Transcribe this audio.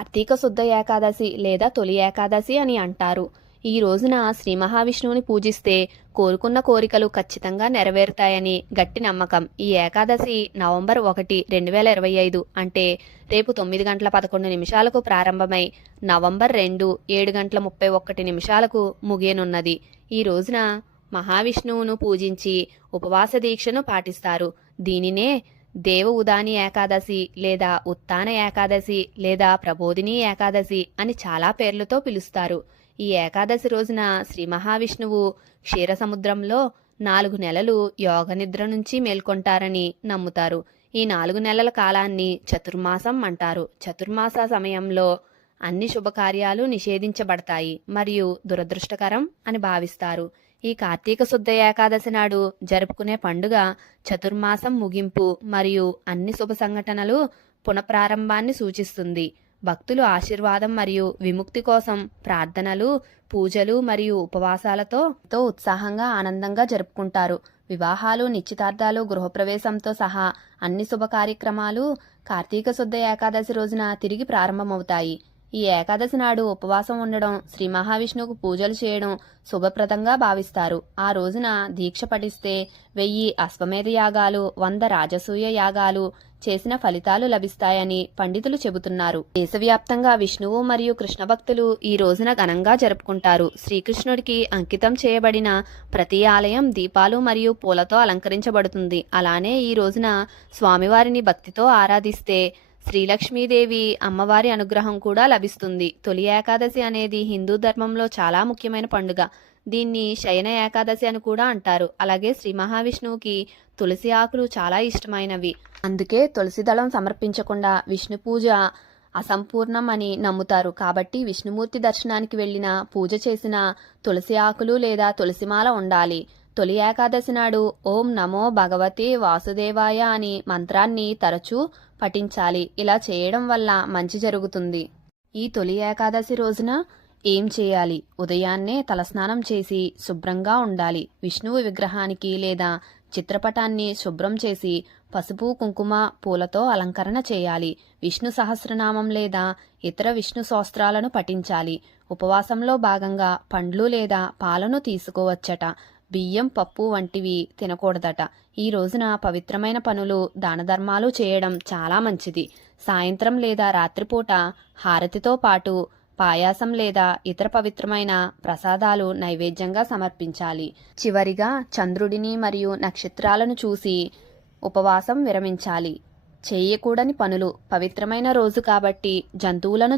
కార్తీక శుద్ధ ఏకాదశి లేదా తొలి ఏకాదశి అని అంటారు. ఈ రోజున శ్రీ మహావిష్ణువుని పూజిస్తే కోరుకున్న కోరికలు ఖచ్చితంగా నెరవేరుతాయని గట్టి నమ్మకం. ఈ ఏకాదశి నవంబర్ ఒకటి రెండు వేల ఇరవై ఐదు అంటే రేపు తొమ్మిది గంటల పదకొండు నిమిషాలకు ప్రారంభమై నవంబర్ రెండు ఏడు గంటల ముప్పై ఒక్కటి నిమిషాలకు ముగియనున్నది. ఈ రోజున మహావిష్ణువును పూజించి ఉపవాస దీక్షను పాటిస్తారు. దీనినే దేవ ఉదాని ఏకాదశి లేదా ఉత్తాన ఏకాదశి లేదా ప్రబోధిని ఏకాదశి అని చాలా పేర్లతో పిలుస్తారు. ఈ ఏకాదశి రోజున శ్రీ మహావిష్ణువు క్షీరసముద్రంలో నాలుగు నెలలు యోగ నిద్ర నుంచి మేల్కొంటారని నమ్ముతారు. ఈ నాలుగు నెలల కాలాన్ని చతుర్మాసం అంటారు. చతుర్మాస సమయంలో అన్ని శుభకార్యాలు నిషేధించబడతాయి మరియు దురదృష్టకరం అని భావిస్తారు. ఈ కార్తీక శుద్ధ ఏకాదశి నాడు జరుపుకునే పండుగ చతుర్మాసం ముగింపు మరియు అన్ని శుభ సంఘటనలు పునఃప్రారంభాన్ని సూచిస్తుంది. భక్తులు ఆశీర్వాదం మరియు విముక్తి కోసం ప్రార్థనలు పూజలు మరియు ఉపవాసాలతో ఎంతో ఉత్సాహంగా ఆనందంగా జరుపుకుంటారు. వివాహాలు నిశ్చితార్థాలు గృహప్రవేశంతో సహా అన్ని శుభ కార్యక్రమాలు కార్తీక శుద్ధ ఏకాదశి రోజున తిరిగి ప్రారంభమవుతాయి. ఈ ఏకాదశి నాడు ఉపవాసం ఉండడం శ్రీ మహావిష్ణువుకు పూజలు చేయడం శుభప్రదంగా భావిస్తారు. ఆ రోజున దీక్ష పఠిస్తే వెయ్యి అశ్వమేధ యాగాలు వంద రాజసూయ యాగాలు చేసిన ఫలితాలు లభిస్తాయని పండితులు చెబుతున్నారు. దేశవ్యాప్తంగా విష్ణువు మరియు కృష్ణ భక్తులు ఈ రోజున ఘనంగా జరుపుకుంటారు. శ్రీకృష్ణుడికి అంకితం చేయబడిన ప్రతి ఆలయం దీపాలు మరియు పూలతో అలంకరించబడుతుంది. అలానే ఈ రోజున స్వామివారిని భక్తితో ఆరాధిస్తే శ్రీలక్ష్మీదేవి అమ్మవారి అనుగ్రహం కూడా లభిస్తుంది. తొలి ఏకాదశి అనేది హిందూ ధర్మంలో చాలా ముఖ్యమైన పండుగ. దీన్ని శయన ఏకాదశి అని కూడా అంటారు. అలాగే శ్రీ మహావిష్ణువుకి తులసి ఆకులు చాలా ఇష్టమైనవి. అందుకే తులసి దళం సమర్పించకుండా విష్ణు పూజ అసంపూర్ణం అని నమ్ముతారు. కాబట్టి విష్ణుమూర్తి దర్శనానికి వెళ్ళిన పూజ చేసిన తులసి ఆకులు లేదా తులసిమాల ఉండాలి. తొలి ఏకాదశి నాడు ఓం నమో భగవతే వాసుదేవాయ అని మంత్రాన్ని తరచూ పఠించాలి. ఇలా చేయడం వల్ల మంచి జరుగుతుంది. ఈ తొలి ఏకాదశి రోజున ఏం చేయాలి? ఉదయాన్నే తలస్నానం చేసి శుభ్రంగా ఉండాలి. విష్ణువు విగ్రహానికి లేదా చిత్రపటాన్ని శుభ్రం చేసి పసుపు కుంకుమ పూలతో అలంకరణ చేయాలి. విష్ణు సహస్రనామం లేదా ఇతర విష్ణు శాస్త్రాలను పఠించాలి. ఉపవాసంలో భాగంగా పండ్లు లేదా పాలను తీసుకోవచ్చట. బియ్యం పప్పు వంటివి తినకూడదట. ఈ రోజున పవిత్రమైన పనులు దానధర్మాలు చేయడం చాలా మంచిది. సాయంత్రం లేదా రాత్రిపూట హారతితో పాటు పాయాసం లేదా ఇతర పవిత్రమైన ప్రసాదాలు నైవేద్యంగా సమర్పించాలి. చివరిగా చంద్రుడిని మరియు నక్షత్రాలను చూసి ఉపవాసం విరమించాలి. చేయకూడని పనులు పవిత్రమైన రోజు కాబట్టి జంతువులను